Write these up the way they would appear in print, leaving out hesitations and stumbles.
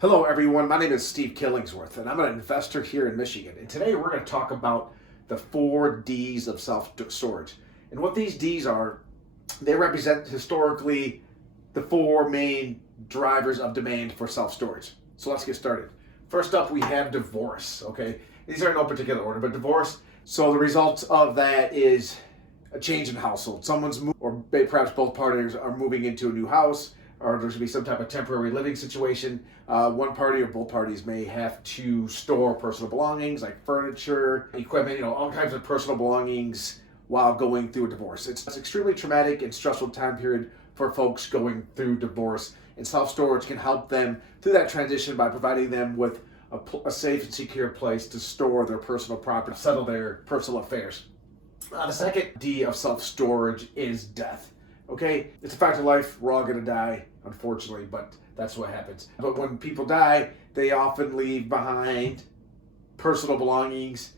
Hello, everyone. My name is Steve Killingsworth, and I'm an investor here in Michigan. And today we're going to talk about the 4 Ds of self-storage. And what these Ds are, they represent historically the 4 main drivers of demand for self-storage. So let's get started. First up, we have divorce, okay? These are in no particular order, but divorce. So the result of that is a change in household. Someone's moved, or perhaps both parties are moving into a new house, or there's going to be some type of temporary living situation. One party or both parties may have to store personal belongings like furniture, equipment, all kinds of personal belongings while going through a divorce. It's an extremely traumatic and stressful time period for folks going through divorce, and self-storage can help them through that transition by providing them with a safe and secure place to store their personal property, settle their personal affairs. The second D of self-storage is death. Okay, it's a fact of life. We're all gonna die, unfortunately, but that's what happens. But when people die, they often leave behind personal belongings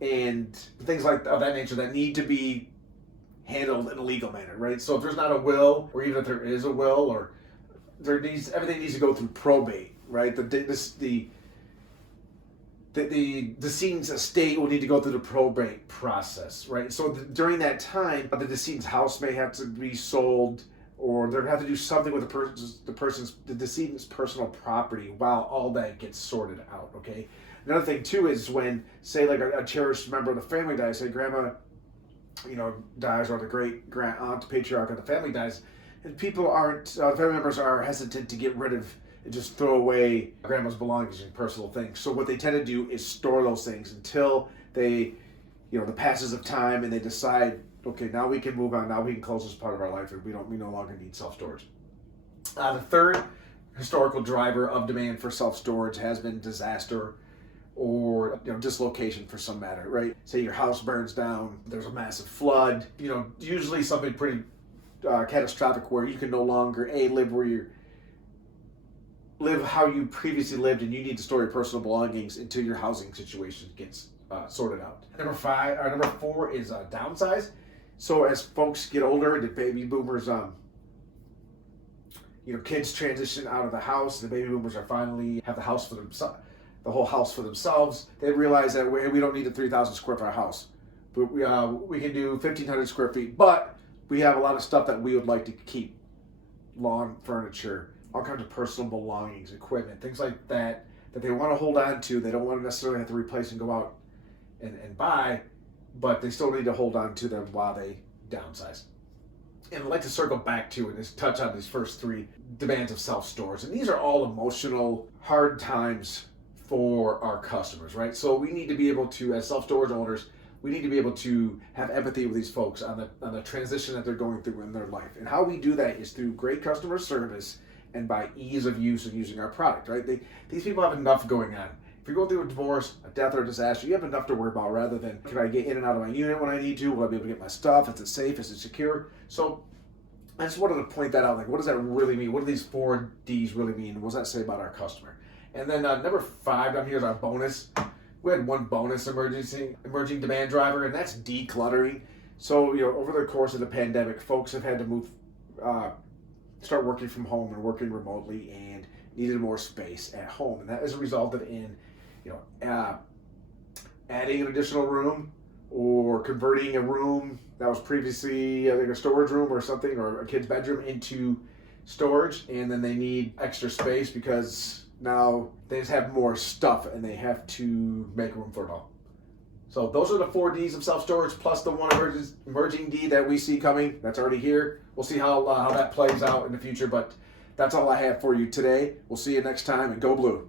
and things like of that nature that need to be handled in a legal manner, right? So if there's not a will, or even if there is a will, or everything needs to go through probate, right? The decedent's estate will need to go through the probate process, right? So during that time, the decedent's house may have to be sold, or they're going to have to do something with the decedent's personal property while all that gets sorted out, okay? Another thing too is when, say, like a cherished member of the family dies, say grandma, dies, or the great grand aunt, patriarch of the family dies, and people family members are hesitant to get rid of and just throw away grandma's belongings and personal things. So what they tend to do is store those things until the passes of time, and they decide, okay, now we can move on. Now we can close this part of our life, and we no longer need self-storage. The third historical driver of demand for self-storage has been disaster or dislocation for some matter, right? Say your house burns down, there's a massive flood, usually something pretty catastrophic where you can no longer live how you previously lived, and you need to store your personal belongings until your housing situation gets sorted out. Number 4 is downsize. So as folks get older, the baby boomers, kids transition out of the house. The baby boomers are finally have the house for themselves, the whole house for themselves. They realize that we don't need a 3,000 square foot house, but we can do 1,500 square feet. But we have a lot of stuff that we would like to keep: lawn furniture, all kinds of personal belongings, equipment, things like that they want to hold on to. They don't want to necessarily have to replace and go out and buy, but they still need to hold on to them while they downsize. And I'd like to circle back to and just touch on these first 3 demands of self-storage. And these are all emotional, hard times for our customers, right? So we need to be able to, as self-storage owners, we need to be able to have empathy with these folks on the transition that they're going through in their life. And how we do that is through great customer service and by ease of use of using our product, right? These people have enough going on. If you're going through a divorce, a death, or a disaster, you have enough to worry about rather than, can I get in and out of my unit when I need to? Will I be able to get my stuff? Is it safe? Is it secure? So I just wanted to point that out. Like, what does that really mean? What do these 4 Ds really mean? What does that say about our customer? And then number 5 down here is our bonus. We had one bonus emerging demand driver, and that's decluttering. So, over the course of the pandemic, folks have had to move, start working from home and working remotely, and needed more space at home. And that has resulted in, adding an additional room or converting a room that was previously, I think, a storage room or something, or a kid's bedroom into storage. And then they need extra space because now they just have more stuff and they have to make room for it all. So those are the 4 Ds of self-storage, plus the one emerging D that we see coming. That's already here. We'll see how that plays out in the future, but that's all I have for you today. We'll see you next time, and go blue.